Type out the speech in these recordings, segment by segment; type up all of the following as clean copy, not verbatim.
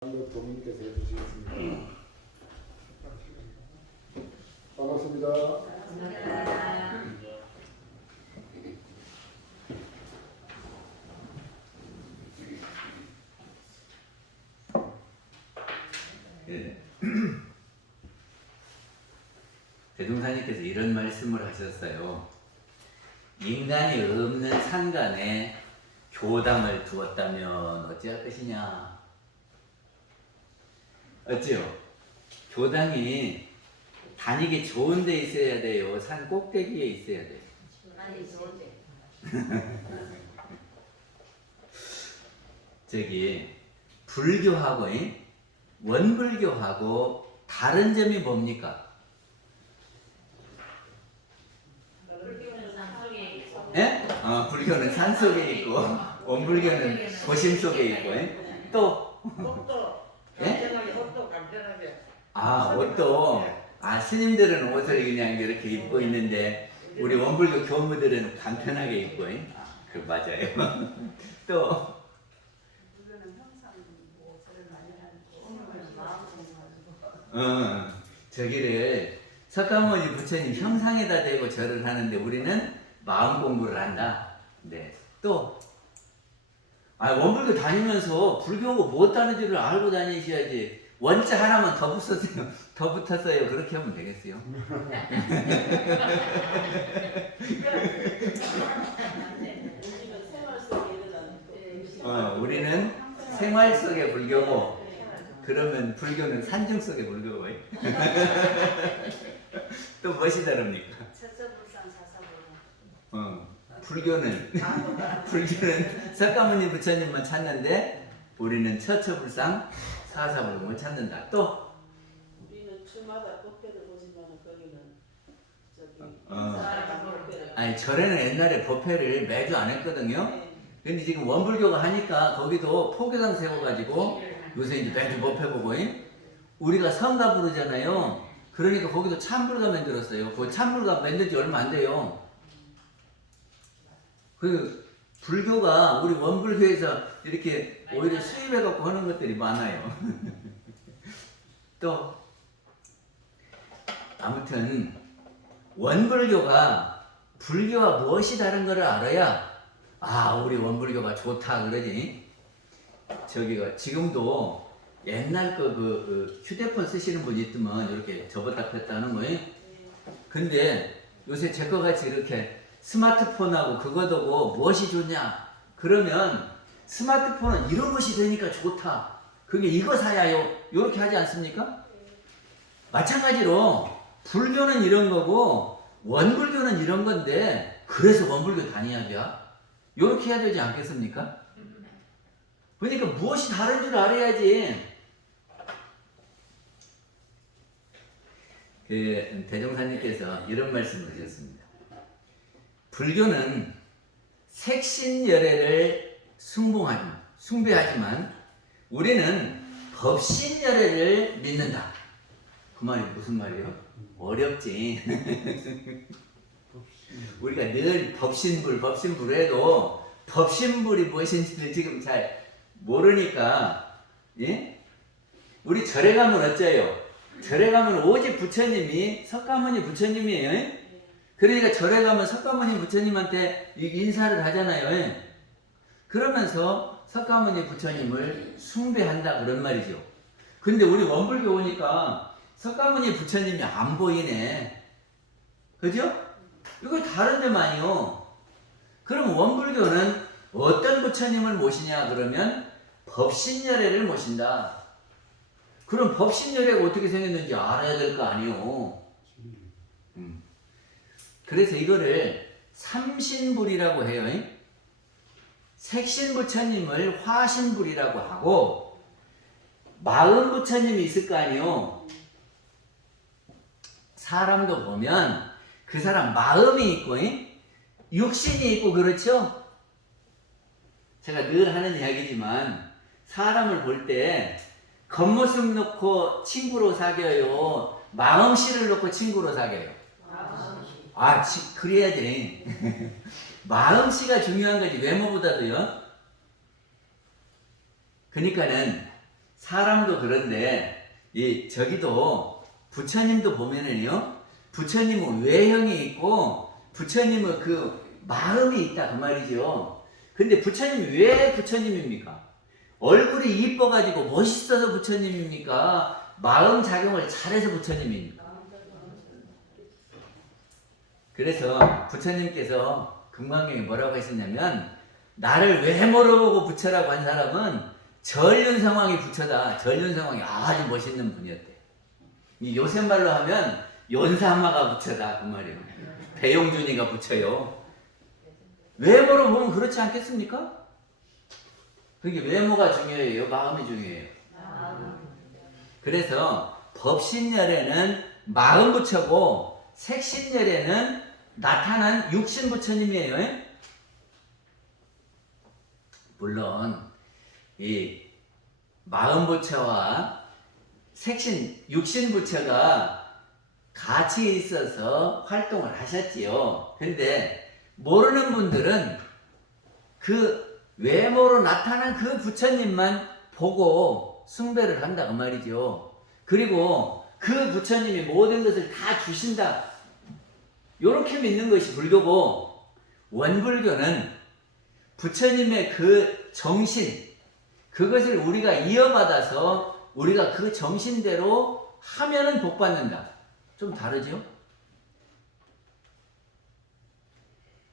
도민께서 해주시겠습니다. 반갑습니다. 예. 대종사님께서 이런 말씀을 하셨어요. 인간이 없는 산간에 교당을 두었다면 어찌할 것이냐. 어찌요? 교당이 다니기 좋은 데 있어야 돼요? 산 꼭대기에 있어야 돼요? 아니 좋은데. 저기 불교하고 원불교하고 다른 점이 뭡니까? 불교는 산속에 있고. 예? 불교는 산 속에 있고 원불교는 도심 속에 있고 또 옷도 예? 간편하게 옷도 간편하게. 옷도 스님들은 옷을 그냥 이렇게 입고 있는데 우리 원불교 교무들은 간편하게 입고 그 맞아요. 또 불교는 항상 뭐 저를 많이 하고 마음을 저기를 석가모니 부처님 형상에다 대고 절을 하는데 우리는 마음 공부를 한다. 네. 또 원불교 다니면서 불교가 무엇하는지를 알고 다니셔야지. 원자 하나만 더 붙었어요. 더 붙었어요. 그렇게 하면 되겠어요. 우리는 생활 속의 불교고, 그러면 불교는 산중 속의 불교고. 또 무엇이 다릅니까? 처처불상 사사불상. 불교는 석가모니 부처님만 찾는데 우리는 처처불상 사사불상을 찾는다. 또 우리는 주마다 법회를 보지만 거기는 저기 절에는 옛날에 법회를 매주 안 했거든요. 네. 근데 지금 원불교가 하니까 거기도 포교당 세워가지고 요새 이제 매주 법회 보고 우리가 성가 부르잖아요. 그러니까 거기도 참불가 만들었어요. 그 참불가 만든 지 얼마 안 돼요. 그 불교가 우리 원불교에서 이렇게 오히려 수입해갖고 하는 것들이 많아요. 또 아무튼 원불교가 불교와 무엇이 다른 것을 알아야 우리 원불교가 좋다 그러지. 저기가 지금도 옛날 그 휴대폰 쓰시는 분 있으면 이렇게 접었다 폈다 하는 거예요. 근데 요새 제 거 같이 이렇게 스마트폰하고 그거도고 무엇이 좋냐? 그러면 스마트폰은 이런 것이 되니까 좋다. 그게 이거 사야요. 이렇게 하지 않습니까? 마찬가지로 불교는 이런 거고 원불교는 이런 건데 그래서 원불교 다녀야죠. 이렇게 해야 되지 않겠습니까? 그러니까 무엇이 다른 줄 알아야지. 대종사님께서 이런 말씀을 하셨습니다. 불교는 색신열애를 숭배하지만 우리는 법신열애를 믿는다. 그 말이 무슨 말이에요? 어렵지. 우리가 늘 법신불 해도 법신불이 무엇인지를 지금 잘 모르니까 우리 절에 가면 어째요? 절에 가면 오직 부처님이 석가모니 부처님이에요. 그러니까 절에 가면 석가모니 부처님한테 인사를 하잖아요. 그러면서 석가모니 부처님을 숭배한다 그런 말이죠. 근데 우리 원불교 오니까 석가모니 부처님이 안 보이네. 그죠? 이거 다른 데만요. 그럼 원불교는 어떤 부처님을 모시냐 그러면 법신열애를 모신다. 그럼 법신열애가 어떻게 생겼는지 알아야 될 거 아니요. 그래서 이거를 삼신불이라고 해요. 색신부처님을 화신불이라고 하고 마음부처님이 있을 거 아니요. 사람도 보면 그 사람 마음이 있고 육신이 있고 그렇죠. 제가 늘 하는 이야기지만 사람을 볼 때 겉모습 놓고 친구로 사귀어요? 마음씨를 놓고 친구로 사귀어요? 그래야지. 마음씨가 중요한 거지 외모보다도요. 그러니까는 사람도 그런데 저기도 부처님도 보면은요, 부처님은 외형이 있고 부처님은 그 마음이 있다 그 말이죠. 근데 부처님이 왜 부처님입니까? 얼굴이 이뻐가지고 멋있어서 부처님입니까? 마음 작용을 잘해서 부처님입니까? 그래서 부처님께서 금강경에 뭐라고 하셨냐면, 나를 외모로 보고 부처라고 한 사람은 전륜성왕이 부처다. 전륜성왕이 아주 멋있는 분이었대. 이 요새 말로 하면 연사마가 부처다 그 말이에요. 배용준이가 부처요. 외모로 보면 그렇지 않겠습니까? 그게 외모가 중요해요, 마음이 중요해요. 그래서 법신열에는 마음 부처고 색신열에는 나타난 육신 부처님이에요. 물론 이 마음 부처와 색신 육신 부처가 같이 있어서 활동을 하셨지요. 근데 모르는 분들은 그 외모로 나타난 그 부처님만 보고 숭배를 한다 그 말이죠. 그리고 그 부처님이 모든 것을 다 주신다, 요렇게 믿는 것이 불교고, 원불교는 부처님의 그 정신, 그것을 우리가 이어받아서 우리가 그 정신대로 하면은 복 받는다. 좀 다르죠?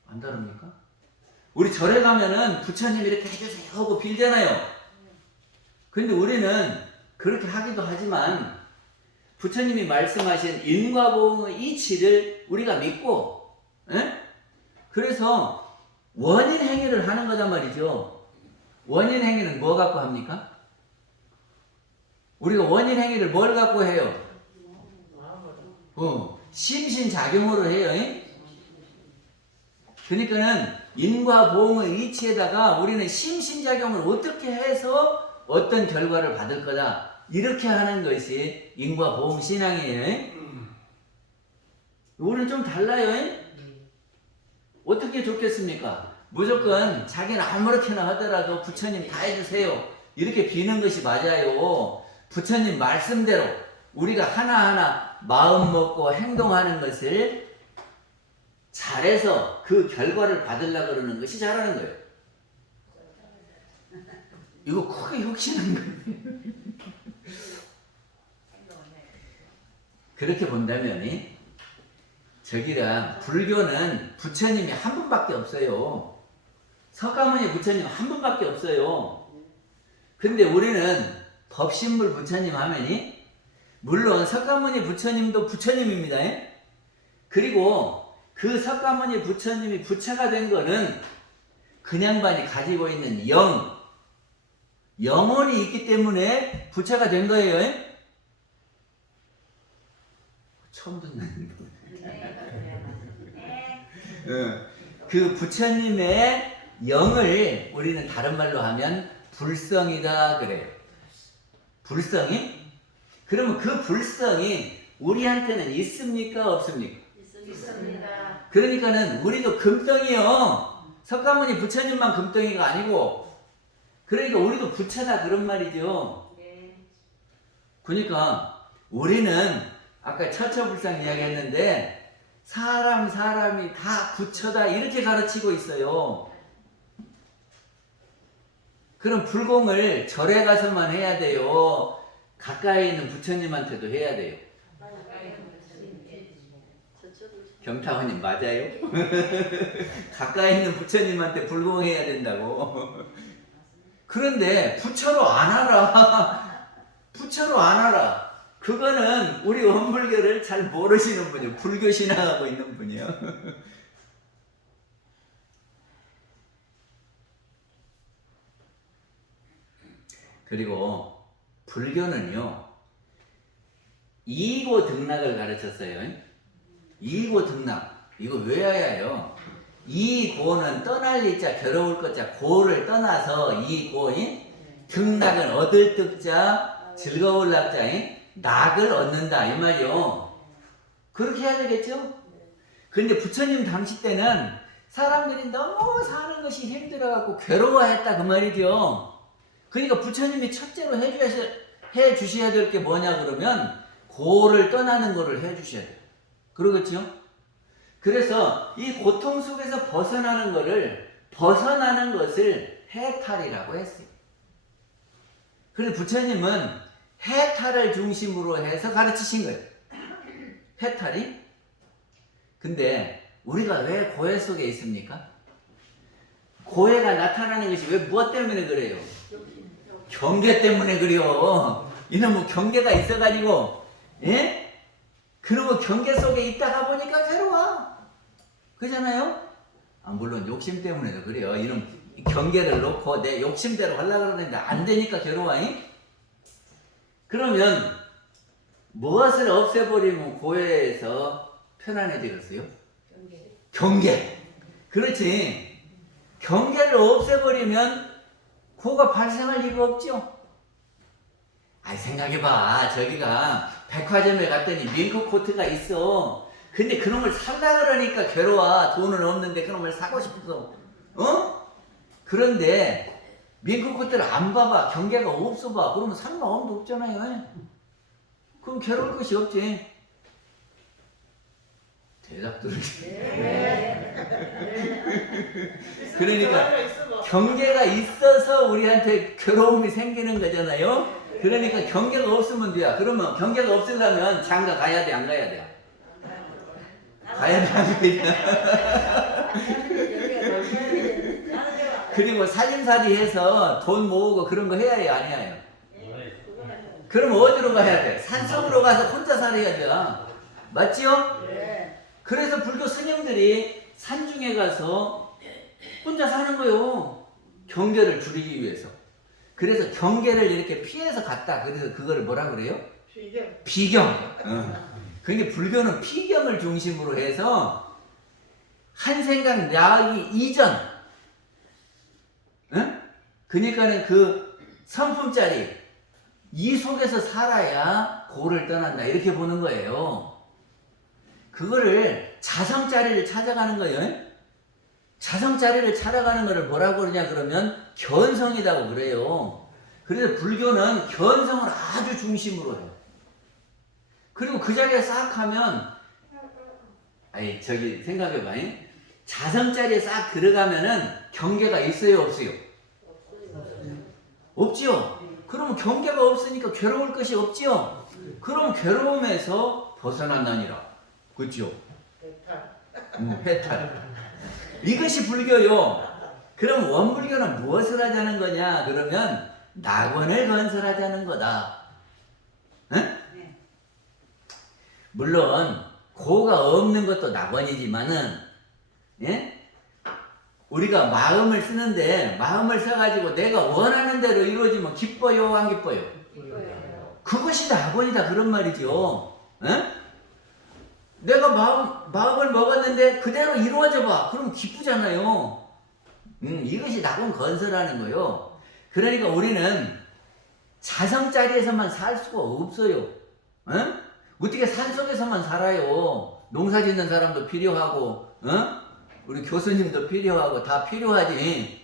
안 다릅니까? 우리 절에 가면은 부처님 이렇게 해주세요 하고 빌잖아요. 근데 우리는 그렇게 하기도 하지만 부처님이 말씀하신 인과보응의 이치를 우리가 믿고, 그래서 원인 행위를 하는 거단 말이죠. 원인 행위는 뭐 갖고 합니까? 우리가 원인 행위를 뭘 갖고 해요? 심신작용으로 해요. 그러니까는 인과보응의 이치에다가 우리는 심신작용을 어떻게 해서 어떤 결과를 받을 거다, 이렇게 하는 것이 인과보응 신앙이에요. 우리는 좀 달라요. 어떻게 좋겠습니까? 무조건 자기는 아무렇게나 하더라도 부처님 다 해주세요 이렇게 비는 것이 맞아요. 부처님 말씀대로 우리가 하나하나 마음 먹고 행동하는 것을 잘해서 그 결과를 받으려고 그러는 것이 잘하는 거예요. 이거 크게 혁신한 거예요. 그렇게 본다면 저기랑 불교는 부처님이 한 분밖에 없어요. 석가모니 부처님 한 분밖에 없어요. 근데 우리는 법신불 부처님 하면 물론 석가모니 부처님도 부처님입니다. 그리고 그 석가모니 부처님이 부처가 된 거는 그냥반이 가지고 있는 영혼이 있기 때문에 부처가 된 거예요. 처음 듣는 거. 그 부처님의 영을 우리는 다른 말로 하면 불성이다 그래요. 불성이? 그러면 그 불성이 우리한테는 있습니까? 없습니까? 있습니다. 그러니까는 우리도 금덩이요. 석가모니 부처님만 금덩이가 아니고, 그러니까 우리도 부처다 그런 말이죠. 그러니까 우리는 아까 처처불상 이야기했는데 사람이 다 부처다 이렇게 가르치고 있어요. 그럼 불공을 절에 가서만 해야 돼요? 가까이 있는 부처님한테도 해야 돼요? 경타원님 맞아요? 가까이 있는 부처님한테 불공해야 된다고. 그런데 부처로 안 알아. 부처로 안 알아. 그거는 우리 원불교를 잘 모르시는 분이에요. 불교 신앙하고 있는 분이에요. 그리고 불교는요, 이고 등락을 가르쳤어요. 이고 등락. 이거 외워야요. 이고는 떠날 이자 괴로울 것자 고를 떠나서 이고인, 등락은 얻을 뜻자 즐거울 낙자인, 낙을 얻는다 이 말이요. 그렇게 해야 되겠죠? 그런데 부처님 당시 때는 사람들이 너무 사는 것이 힘들어갖고 괴로워했다 그 말이죠. 그러니까 부처님이 첫째로 해 주셔야 될 게 뭐냐 그러면 고를 떠나는 거를 해 주셔야 돼요. 그러겠죠? 그래서 이 고통 속에서 벗어나는 것을 해탈이라고 했어요. 그래서 부처님은 해탈을 중심으로 해서 가르치신 거예요. 해탈이? 근데 우리가 왜 고해 속에 있습니까? 고해가 나타나는 것이 왜 무엇 때문에 그래요? 경계 때문에 그래요. 이놈의 경계가 있어가지고, 예? 그러고 경계 속에 있다가 보니까 괴로워. 그잖아요? 물론 욕심 때문에도 그래요. 이놈 경계를 놓고 내 욕심대로 하려고 그러는데 안 되니까 괴로워. 그러면 무엇을 없애버리면 고해에서 편안해지겠어요? 경계. 그렇지. 경계를 없애버리면 고가 발생할 이유가 없죠. 생각해봐. 저기가 백화점에 갔더니 밍크코트가 있어. 근데 그놈을 살라 그러니까 괴로워. 돈은 없는데 그놈을 사고 싶어. 그런데 밍크코트를 안 봐봐. 경계가 없어 봐. 그러면 살 마음도 없잖아요. 그럼 괴로울 것이 없지. 대답들을. 그러니까 경계가 있어서 우리한테 괴로움이 생기는 거잖아요. 그러니까 경계가 없으면 돼요. 그러면 경계가 없으려면 장가 가야 돼, 안 가야 돼? 가야 돼, 안 가야 돼? 그리고 살림살이 해서 돈 모으고 그런 거 해야 해요, 안 해야 해요? 그럼 어디로 가야 돼? 산속으로 가서 혼자 살아야 돼. 맞지요? 그래서 불교 스님들이 산중에 가서 혼자 사는 거예요. 경계를 줄이기 위해서. 그래서 경계를 이렇게 피해서 갔다. 그래서 그거를 뭐라 그래요? 비경. 그러니까 불교는 피경을 중심으로 해서 한 생각 나기 이전. 그러니까는 그 성품짜리 이 속에서 살아야 고를 떠난다. 이렇게 보는 거예요. 그거를 자성자리를 찾아가는 거예요. 자성자리를 찾아가는 거를 뭐라고 그러냐 그러면 견성이라고 그래요. 그래서 불교는 견성을 아주 중심으로 해요. 그리고 그 자리에 싹 하면 저기 생각해봐. 자성자리에 싹 들어가면은 경계가 있어요, 없어요? 없지요. 그러면 경계가 없으니까 괴로울 것이 없지요. 그럼 괴로움에서 벗어난다니라. 그렇죠? 해탈. 이것이 불교요. 그럼 원불교는 무엇을 하자는 거냐? 그러면 낙원을 건설하자는 거다. 물론 고가 없는 것도 낙원이지만은, 우리가 마음을 쓰는데 마음을 써가지고 내가 원하는 대로 이루어지면 기뻐요, 안 기뻐요? 그것이 낙원이다 그런 말이죠. 내가 마음을 먹었는데 그대로 이루어져 봐. 그럼 기쁘잖아요. 이것이 낙원 건설하는 거요. 그러니까 우리는 자성자리에서만 살 수가 없어요. 어떻게 산속에서만 살아요. 농사 짓는 사람도 필요하고, 우리 교수님도 필요하고 다 필요하지.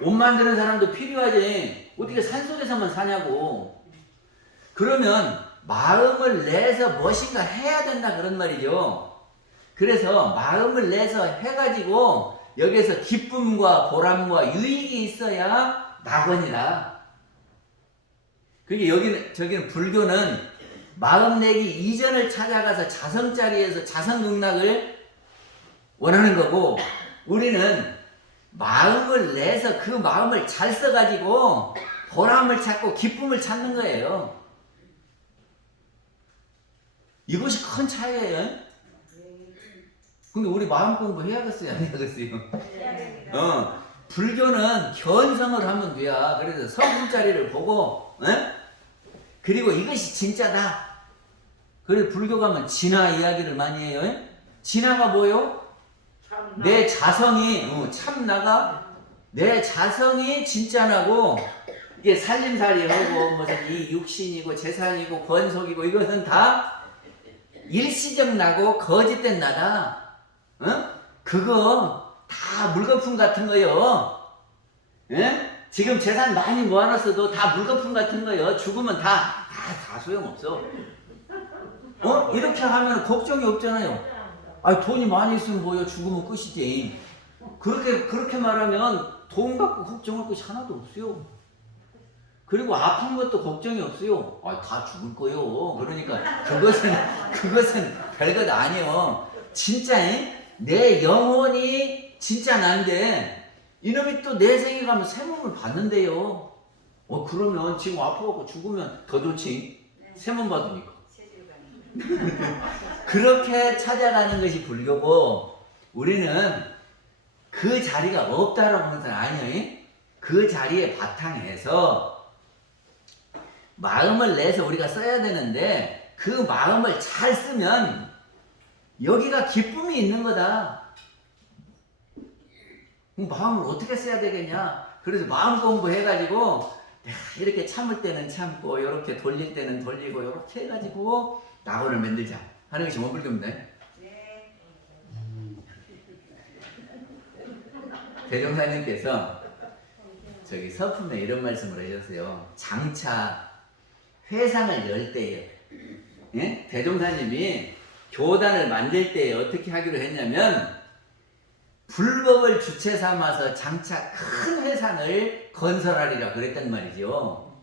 옷 만드는 사람도 필요하지. 어떻게 산속에서만 사냐고. 그러면 마음을 내서 무엇인가 해야 된다 그런 말이죠. 그래서 마음을 내서 해가지고 여기서 기쁨과 보람과 유익이 있어야 낙원이다. 그러니까 저기는 불교는 마음 내기 이전을 찾아가서 자성자리에서 자성극락을 원하는 거고, 우리는 마음을 내서 그 마음을 잘 써가지고 보람을 찾고 기쁨을 찾는 거예요. 이것이 큰 차이예요. 근데 우리 마음 공부 해야겠어요, 안 해야겠어요? 불교는 견성을 하면 돼야. 그래서 성품자리를 보고, 그리고 이것이 진짜다. 그래서 불교 가면 진화 이야기를 많이 해요. 진화가 뭐요? 내 자성이 참나가 내 자성이 진짜 나고, 이게 살림살이하고 무슨 이 육신이고 재산이고 권속이고 이것은 다 일시적 나고 거짓된 나다. 그거 다 물거품 같은 거요. 지금 재산 많이 모아놨어도 다 물거품 같은 거예요. 죽으면 다 소용없어. 이렇게 하면 걱정이 없잖아요. 돈이 많이 있으면 뭐요? 죽으면 끝이지. 그렇게 말하면 돈 갖고 걱정할 것이 하나도 없어요. 그리고 아픈 것도 걱정이 없어요. 다 죽을 거요. 그러니까 그것은 별것 아니에요. 진짜 내 영혼이 진짜 난데 이놈이 또 내 생에 가면 새 몸을 받는데요. 그러면 지금 아파갖고 죽으면 더 좋지. 새 몸 받으니까. 그렇게 찾아가는 것이 불교고, 우리는 그 자리가 없다라고 하는 사람 아니에요. 그 자리의 바탕에서 마음을 내서 우리가 써야 되는데, 그 마음을 잘 쓰면 여기가 기쁨이 있는 거다. 마음을 어떻게 써야 되겠냐? 그래서 마음 공부해가지고 내가 이렇게 참을 때는 참고, 이렇게 돌릴 때는 돌리고, 이렇게 해가지고 낙원을 만들자 하는 것이 원불교입니다. 네. 대종사님께서 저기 서품에 이런 말씀을 하셨어요. 장차 회상을 열 때예요. 예? 대종사님이 교단을 만들 때 어떻게 하기로 했냐면, 불법을 주체 삼아서 장차 큰 회상을 건설하리라 그랬단 말이죠.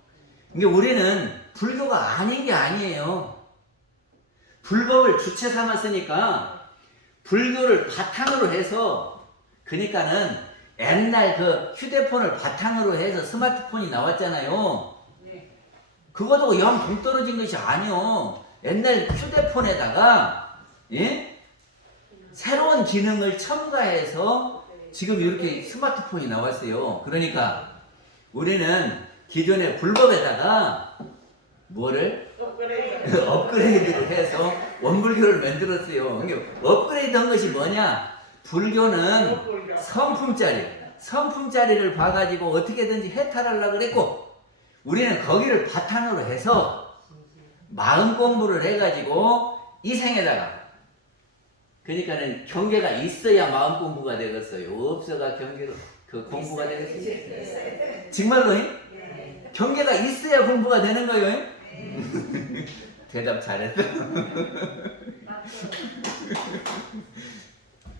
그러니까 우리는 불교가 아닌 게 아니에요. 불법을 주체 삼았으니까 불교를 바탕으로 해서, 그러니까는 옛날 그 휴대폰을 바탕으로 해서 스마트폰이 나왔잖아요. 그것도 영 동떨어진 것이 아니요. 옛날 휴대폰에다가 새로운 기능을 첨가해서 지금 이렇게 스마트폰이 나왔어요. 그러니까 우리는 기존의 불법에다가 뭐를 업그레이드를 해서 원불교를 만들었어요. 업그레이드 한 것이 뭐냐? 불교는 성품짜리를 봐가지고 어떻게든지 해탈하려고 그랬고, 우리는 거기를 바탕으로 해서 마음 공부를 해가지고 이 생에다가, 그러니까는 경계가 있어야 마음 공부가 되겠어요. 없어가 경계로 그 공부가 되겠어요. 정말로 경계가 있어야 공부가 되는 거예요. 대답 잘했어.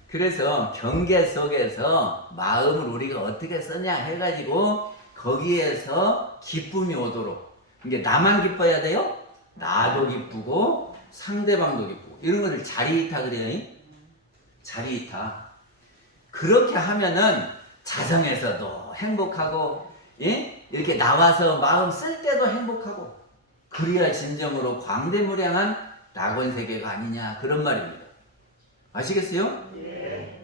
그래서 경계 속에서 마음을 우리가 어떻게 쓰냐 해가지고 거기에서 기쁨이 오도록, 이게 나만 기뻐야 돼요? 나도 기쁘고 상대방도 기쁘고, 이런 것을 자리이타 그래요. 자리이타. 그렇게 하면은 자성에서도 행복하고, 이렇게 나와서 마음 쓸 때도 행복하고, 그래야 진정으로 광대무량한 낙원세계가 아니냐, 그런 말입니다. 아시겠어요?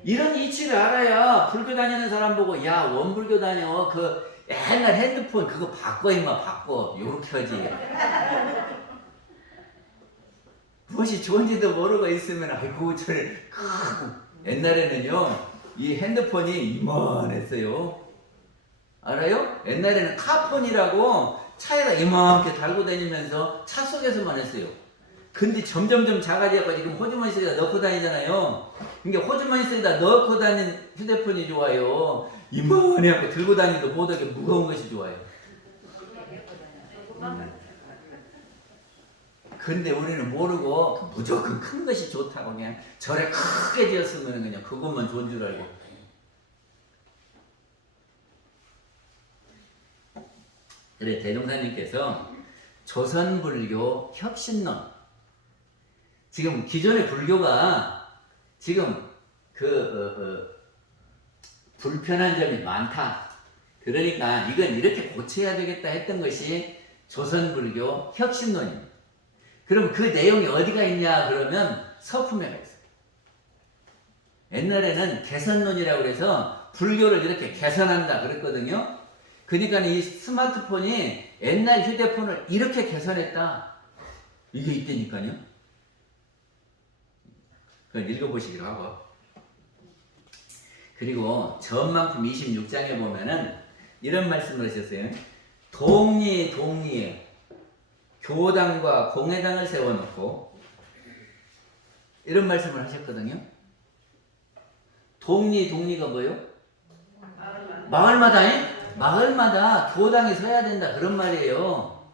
이런 이치를 알아야 불교 다니는 사람 보고, 야, 원불교 다녀, 그 옛날 핸드폰 그거 바꿔 임마, 바꿔, 요렇게 하지. 무엇이 좋은지도 모르고 있으면, 아이고 저를 옛날에는요 이 핸드폰이 이만했어요. 알아요? 옛날에는 카폰이라고 차에다 이만하게 달고 다니면서 차 속에서만 했어요. 근데 점점점 작아져서 지금 호주머니 속에다 넣고 다니잖아요. 그러니까 호주머니 속에다 넣고 다니는 휴대폰이 좋아요. 이만히 하고 들고 다니도 못하게 무거운 것이 좋아요. 근데 우리는 모르고 무조건 큰 것이 좋다고, 그냥 절에 크게 지었으면 그냥 그것만 좋은 줄 알고. 그래, 대종사님께서 조선불교 혁신론, 지금 기존의 불교가 지금 불편한 점이 많다. 그러니까 이건 이렇게 고쳐야 되겠다 했던 것이 조선불교 혁신론입니다. 그럼 그 내용이 어디가 있냐 그러면 서품에가 있어요. 옛날에는 개선론이라고 해서 불교를 이렇게 개선한다 그랬거든요. 그러니까 이 스마트폰이 옛날 휴대폰을 이렇게 개선했다, 이게 있다니까요. 그걸 읽어보시기로 하고, 그리고 전만품 26장에 보면은 이런 말씀을 하셨어요. 동리에 교당과 공회당을 세워놓고, 이런 말씀을 하셨거든요. 동리가 뭐예요? 마을마다 마을마다 교당이 서야 된다 그런 말이에요.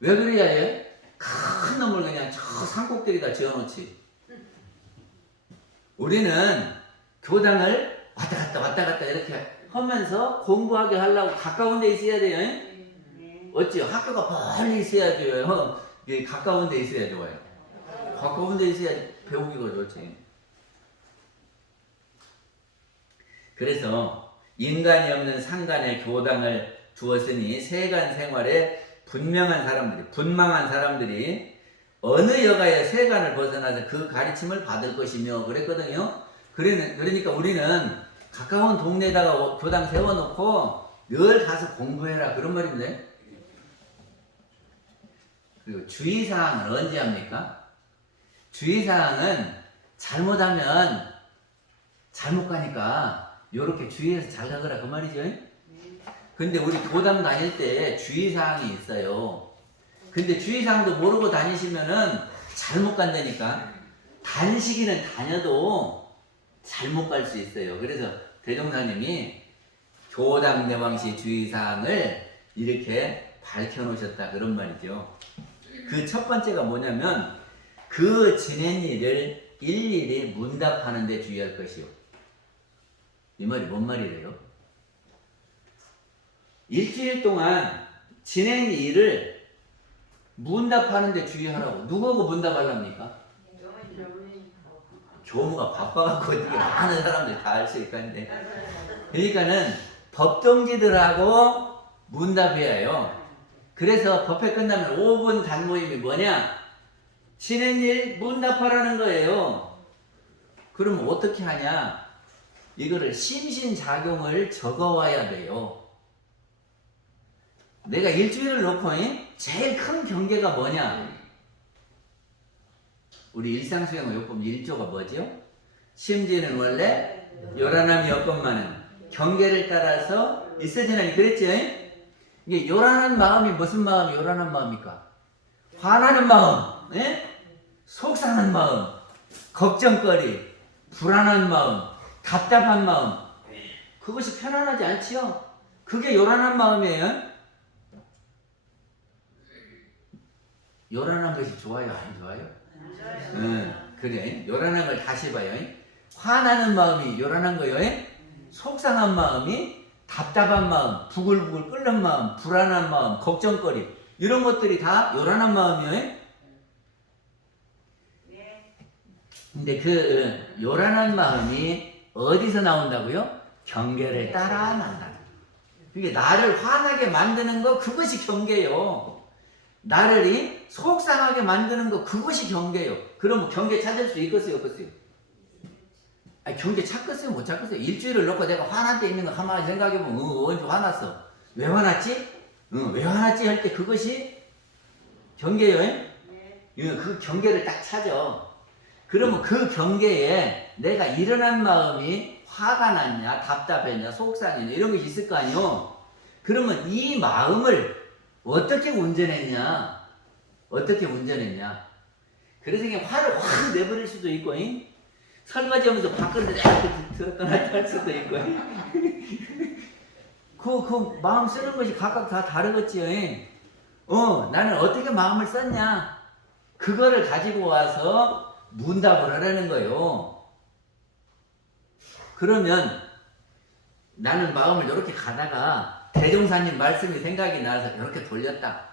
왜 그래야 해? 큰 놈을 그냥 저 산꼭대기다 지어놓지. 우리는 교당을 왔다 갔다 이렇게 하면서 공부하게 하려고 가까운 데 있어야 돼요. 어찌요? 학교가 멀리 있어야 돼요. 가까운 데 있어야 좋아요. 가까운 데 있어야 배우기가 좋지. 그래서 인간이 없는 상간에 교당을 두었으니 세간 생활에 분망한 사람들이 어느 여가의 세간을 벗어나서 그 가르침을 받을 것이며 그랬거든요. 그러니까 우리는 가까운 동네에다가 교당 세워놓고 늘 가서 공부해라 그런 말입니다. 그리고 주의사항은 언제 합니까? 주의사항은 잘못하면 잘못 가니까 요렇게 주의해서 잘 가거라 그 말이죠. 근데 우리 교당 다닐 때 주의사항이 있어요. 근데 주의사항도 모르고 다니시면은 잘못 간다니까. 단시기는 다녀도 잘못 갈 수 있어요. 그래서 대종사님이 교당 대왕시 주의사항을 이렇게 밝혀놓으셨다 그런 말이죠. 그 첫 번째가 뭐냐면 그 지낸 일을 일일이 문답하는 데 주의할 것이요. 이 말이 뭔 말이래요? 일주일 동안 지낸 일을 문답하는 데 주의하라고. 누구하고 문답하랍니까? 교무가 바빠갖고 어떻게 많은 사람들이 다 할 수 있겠는데. 그러니까는 법동지들하고 문답해야 해요. 그래서 법회 끝나면 5분 단모임이 뭐냐? 지낸 일 문답하라는 거예요. 그럼 어떻게 하냐? 이거를 심신작용을 적어와야 돼요. 내가 일주일을 놓고 제일 큰 경계가 뭐냐? 우리 일상수행의 요법 1조가 뭐죠? 심지는 원래 요란함이 없건만은 경계를 따라서 있어지나니 그랬죠? 이게 요란한 마음이 무슨 마음이 요란한 마음입니까? 화나는 마음, 속상한 마음, 걱정거리, 불안한 마음, 답답한 마음. 그것이 편안하지 않지요? 그게 요란한 마음이에요. 요란한 것이 좋아요, 안 좋아요? 그래. 요란한 걸 다시 봐요. 화나는 마음이 요란한 거요. 속상한 마음이 답답한 마음, 부글부글 끓는 마음, 불안한 마음, 걱정거리 이런 것들이 다 요란한 마음이에요. 근데 그 요란한 마음이 어디서 나온다고요? 경계를 따라 나온다. 그게 나를 화나게 만드는 거 그것이 경계요. 나를 속상하게 만드는 거 그것이 경계요. 그럼 경계 찾을 수 있겠어요, 없겠어요? 아니, 경계 찾겠어요, 못 찾겠어요? 일주일을 놓고 내가 화날 때 있는 거 가만히 생각해보면 언제 화났어? 왜 화났지? 왜 화났지? 할 때 그것이 경계요. 그 경계를 딱 찾아. 그러면 그 경계에 내가 일어난 마음이 화가 났냐, 답답했냐, 속상했냐 이런 것이 있을 거 아니요. 그러면 이 마음을 어떻게 운전했냐? 어떻게 운전했냐? 그래서 그냥 화를 확 내버릴 수도 있고, 설거지하면서 밖으로 이렇게 들었다 놨다 할 수도 있고, 그 마음 쓰는 것이 각각 다 다르겠지요. 나는 어떻게 마음을 썼냐? 그거를 가지고 와서 문답을 하라는 거예요. 그러면 나는 마음을 이렇게 가다가 대종사님 말씀이 생각이 나서 이렇게 돌렸다.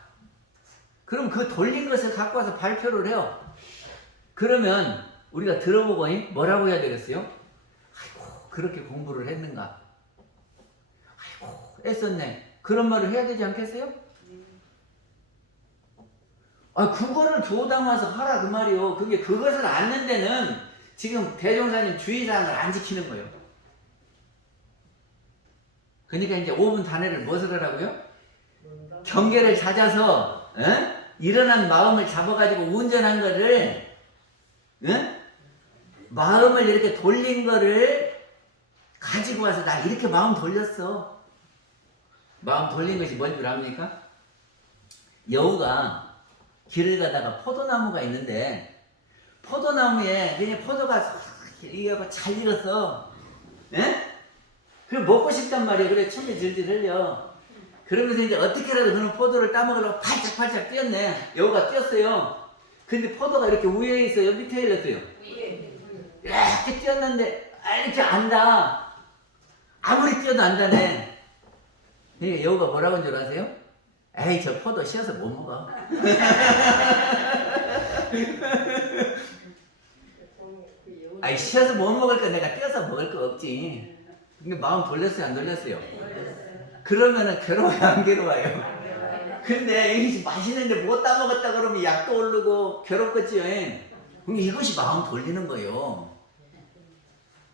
그럼 그 돌린 것을 갖고 와서 발표를 해요. 그러면 우리가 들어보고 뭐라고 해야 되겠어요? 아이고 그렇게 공부를 했는가? 아이고 애썼네. 그런 말을 해야 되지 않겠어요? 그거를 교당 와서 하라 그 말이요. 그것을 안는 데는 지금 대종사님 주의사항을 안 지키는 거예요. 그러니까 이제 5분 단회를 무엇을 하라고요? 경계를 찾아서 일어난 마음을 잡아가지고 운전한 거를 마음을 이렇게 돌린 거를 가지고 와서 나 이렇게 마음 돌렸어. 마음 돌린 것이 뭔 줄 압니까? 여우가 길을 가다가 포도나무가 있는데 포도나무에 그냥 포도가 이게 잘 익었어. 그래 먹고 싶단 말이야. 그래 침이 질질 흘려. 그러면서 이제 어떻게라도 그는 포도를 따먹으려고 팔짝팔짝 뛰었네. 여우가 뛰었어요. 근데 포도가 이렇게 위에 있어요, 밑에 있었어요. 이렇게 뛰었는데 이렇게 안다. 아무리 뛰어도 안다네. 그러니까 여우가 뭐라고 한 줄 아세요? 에이 저 포도 씌어서 못 먹어. 아이 씌어서 못 먹을까 내가 띄어서 먹을 거 없지. 근데 마음 돌렸어요 안 돌렸어요? 그러면은 괴로워요 안 괴로워요? 근데 이게 맛있는데 못 따먹었다 그러면 약도 오르고 괴롭겠지요. 그럼 이것이 마음 돌리는 거예요.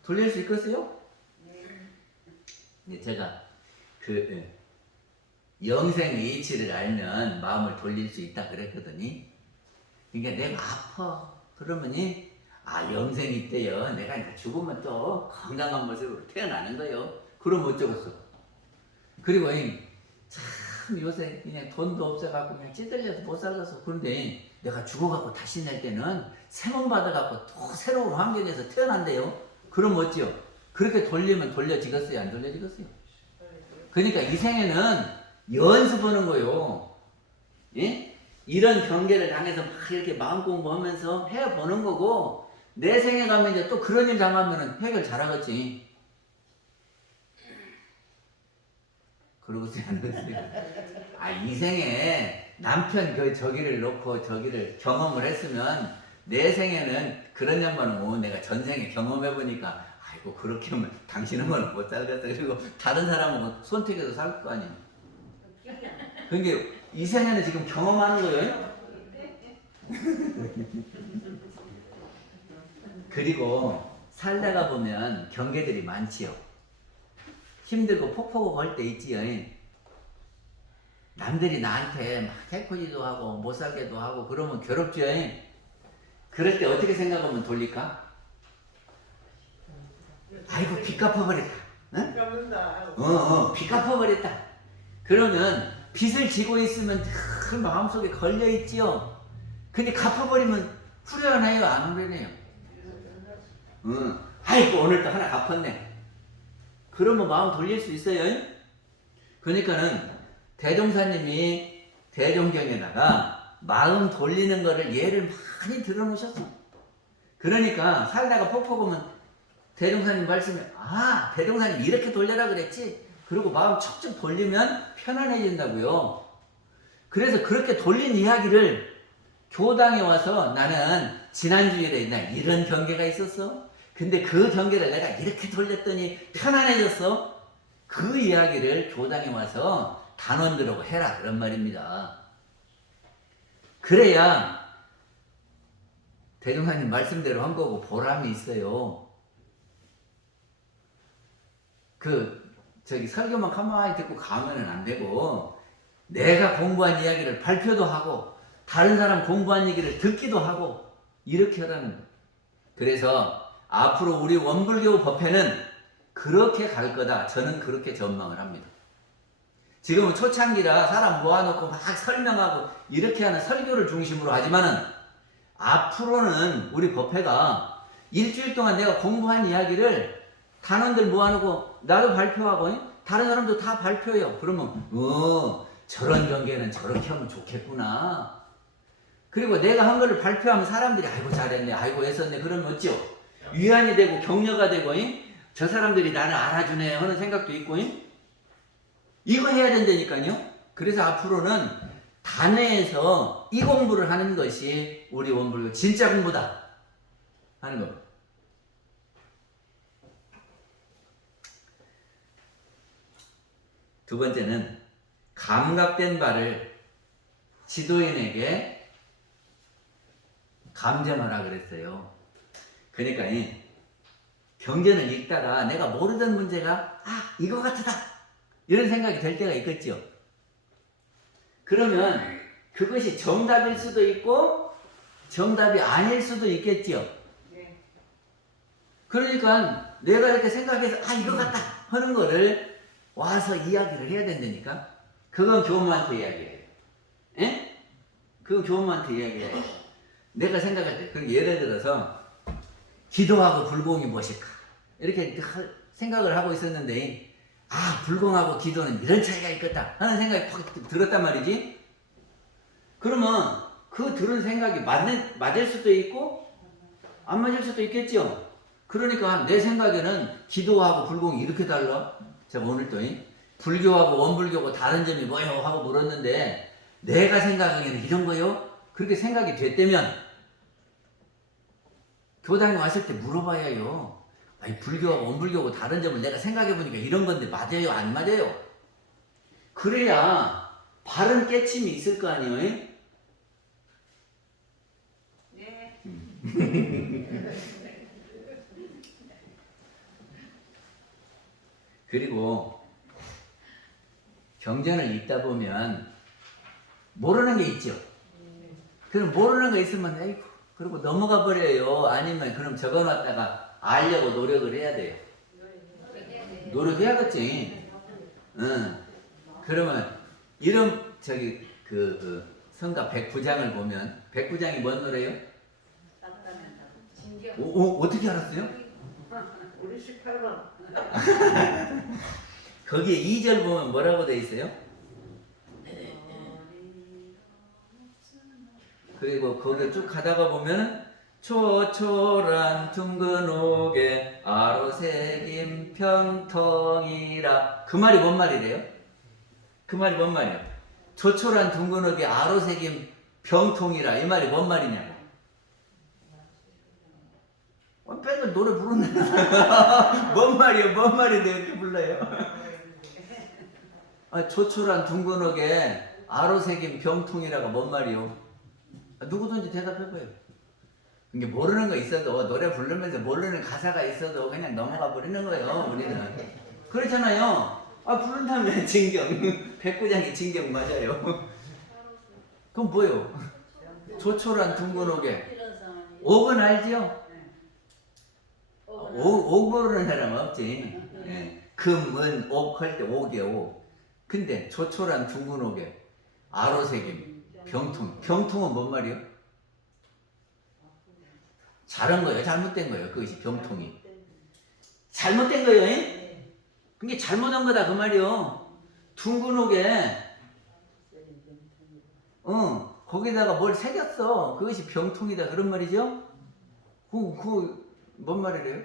돌릴 수 있겠어요? 네, 제가 그 영생 이치를 알면 마음을 돌릴 수 있다 그랬거든요. 그러니까 내가 아파 그러면이 영생이 있대요. 내가 이제 죽으면 또 건강한 모습으로 태어나는 거예요. 그럼 어쩌겠어. 그리고 참 요새 그냥 돈도 없어갖고 그냥 찌들려서 못 살겠어. 그런데 내가 죽어갖고 다시 낼 때는 세번 받아갖고 또 새로운 환경에서 태어난대요. 그럼 어찌요? 그렇게 돌리면 돌려지겠어요? 안 돌려지겠어요? 그러니까 이 생에는 연습하는 거요. 예? 이런 경계를 당해서 막 이렇게 마음 공부하면서 해보는 거고, 내 생에 가면 이제 또 그런 일 당하면 해결 잘하겠지. 그러고서 안 그러세요? 이 생에 남편 저기를 놓고 저기를 경험을 했으면 내 생에는 그런 양반은 내가 전생에 경험해보니까 아이고 그렇게 하면 당신은 못 살겠다. 그리고 다른 사람은 선택해서 살 거 아니에요. 그러니까 이 생에는 지금 경험하는 거예요. 그리고 살다가 보면 경계들이 많지요. 힘들고 폭포고 걸 때 있지요. 남들이 나한테 막 해코지도 하고 못 살게도 하고 그러면 괴롭지요. 그럴 때 어떻게 생각하면 돌릴까? 아이고 빚 갚아버렸다. 응? 빚 갚아버렸다. 그러면 빚을 지고 있으면 늘 마음속에 걸려있지요. 근데 갚아버리면 후련해요 안 후련해요? 응. 아이고 오늘 또 하나 갚았네. 그러면 마음 돌릴 수 있어요. 그러니까는 대종사님이 대종경에다가 마음 돌리는 거를 예를 많이 들어놓으셨어. 그러니까 살다가 폭포 보면 대종사님 말씀에 대종사님 이렇게 돌려라 그랬지. 그리고 마음 척척 돌리면 편안해진다고요. 그래서 그렇게 돌린 이야기를 교당에 와서 나는 지난주일에 나 이런 경계가 있었어. 근데 그 경계를 내가 이렇게 돌렸더니 편안해졌어. 그 이야기를 교당에 와서 단원들하고 해라 그런 말입니다. 그래야 대종사님 말씀대로 한 거고 보람이 있어요. 설교만 가만히 듣고 가면은 안 되고 내가 공부한 이야기를 발표도 하고 다른 사람 공부한 얘기를 듣기도 하고 이렇게 하라는 거예요. 그래서 앞으로 우리 원불교 법회는 그렇게 갈 거다. 저는 그렇게 전망을 합니다. 지금은 초창기라 사람 모아놓고 막 설명하고 이렇게 하는 설교를 중심으로 하지만은 앞으로는 우리 법회가 일주일 동안 내가 공부한 이야기를 단원들 모아놓고 나도 발표하고 다른 사람도 다 발표해요. 그러면 저런 경계는 저렇게 하면 좋겠구나. 그리고 내가 한 거를 발표하면 사람들이 아이고 잘했네, 아이고 애썼네 그러면 어찌요? 위안이 되고 격려가 되고 저 사람들이 나를 알아주네 하는 생각도 있고 이거 해야 된다니까요. 그래서 앞으로는 단회에서 이 공부를 하는 것이 우리 원불교 진짜 공부다 하는 겁니다. 두 번째는 감각된 바를 지도인에게 감정하라 그랬어요. 그러니까 경전을 읽다가 내가 모르던 문제가 이거 같다 이런 생각이 들 때가 있겠죠. 그러면 그것이 정답일 수도 있고 정답이 아닐 수도 있겠죠. 그러니까 내가 이렇게 생각해서 이거 같다 하는 거를 와서 이야기를 해야 된다니까. 그건 교무한테 이야기해요. 예? 그건 교무한테 이야기해요. 내가 생각할 때, 예를 들어서 기도하고 불공이 무엇일까? 이렇게 생각을 하고 있었는데 아, 불공하고 기도는 이런 차이가 있겠다 하는 생각이 팍 들었단 말이지. 그러면 그 들은 생각이 맞을 수도 있고 안 맞을 수도 있겠죠. 그러니까 내 생각에는 기도하고 불공이 이렇게 달라. 제가 오늘 또 불교하고 원불교하고 다른 점이 뭐요 하고 물었는데 내가 생각하기에는 이런 거요. 그렇게 생각이 됐다면 교당에 왔을 때 물어봐야 해요. 아니, 불교하고 원불교하고 다른 점을 내가 생각해보니까 이런 건데 맞아요? 안 맞아요? 그래야 바른 깨침이 있을 거 아니에요? 네. 그리고 경전을 읽다 보면 모르는 게 있죠. 그럼 모르는 거 있으면 에이구 그리고 넘어가 버려요. 아니면 그럼 적어놨다가 알려고 노력을 해야 돼요. 노력해야겠지. 응. 그러면 이런 저기 그 성가 백부장을 보면 백부장이 뭔 노래요? 어떻게 알았어요? 우리 18번. 거기에 2절 보면 뭐라고 돼 있어요? 그리고 거기 쭉 가다가 보면 초초란 둥근 옥에 아로새김 평통이라. 그 말이 뭔 말이래요? 그 말이 뭔 말이야? 초초란 둥근 옥에 아로새김 병통이라. 이 말이 뭔 말이냐고. 밴드 노래 부르는데 뭔 말이야? 뭔 말인데 이렇게 불러요? 초초란 둥근 옥에 아로새김 병통이라가 뭔 말이요? 누구든지 대답해봐요. 이게 모르는 거 있어도 노래 부르면서 모르는 가사가 있어도 그냥 넘어가 버리는 거예요. 우리는 그렇잖아요. 부른다면 진경 백구장이 진경 맞아요. 그럼 뭐요? 조촐한 둥근 옥에 옥은 알지요? 옥 모르는 사람 없지. 금, 은, 옥 할 때 옥이야 옥. 근데 조촐한 둥근 옥에 아로새김 병통. 병통은 뭔 말이요? 잘한 거예요? 잘못된 거예요? 그것이 병통이. 잘못된 거예요? 그게 잘못한 거다 그 말이요. 둥근 옥에 거기다가 뭘 새겼어. 그것이 병통이다 그런 말이죠? 뭔 말이래요?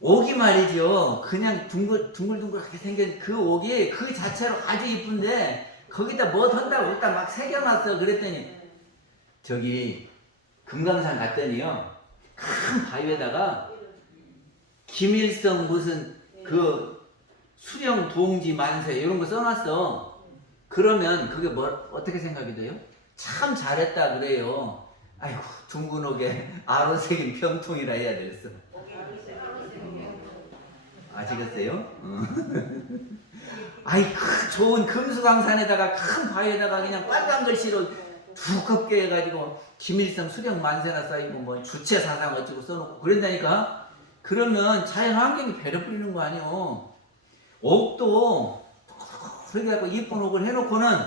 옥이 말이죠. 그냥 둥글둥글하게 생긴 그 옥이 그 자체로 아주 이쁜데 거기다 뭐 던다고 일단 막 새겨놨어. 그랬더니 저기 금강산 갔더니요 큰 바위에다가 김일성 무슨 그 수령 동지 만세 이런 거 써놨어. 그러면 그게 뭐 어떻게 생각이 돼요? 참 잘했다 그래요. 아이고 둥근 옥에 아로새김 병통이라 해야 되겠어. 아시겠어요? 아이 그 좋은 금수강산에다가 큰 바위에다가 그냥 빨간 글씨로 두껍게 해가지고 김일성 수령 만세나 쌓이고 뭐 주체 사상 어쩌고 써놓고 그런다니까. 그러면 자연 환경이 배려 뿌리는 거 아니요. 옥도 그렇게 해갖고 이쁜 옥을 해놓고는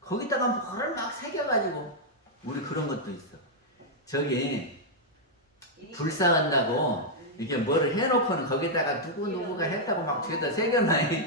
거기다가 뭐를 막 새겨가지고 우리 그런 것도 있어. 저기 불사한다고 이렇게 뭐를 해놓고는 거기다가 누구가 했다고 막 뒤에다 새겨놔요.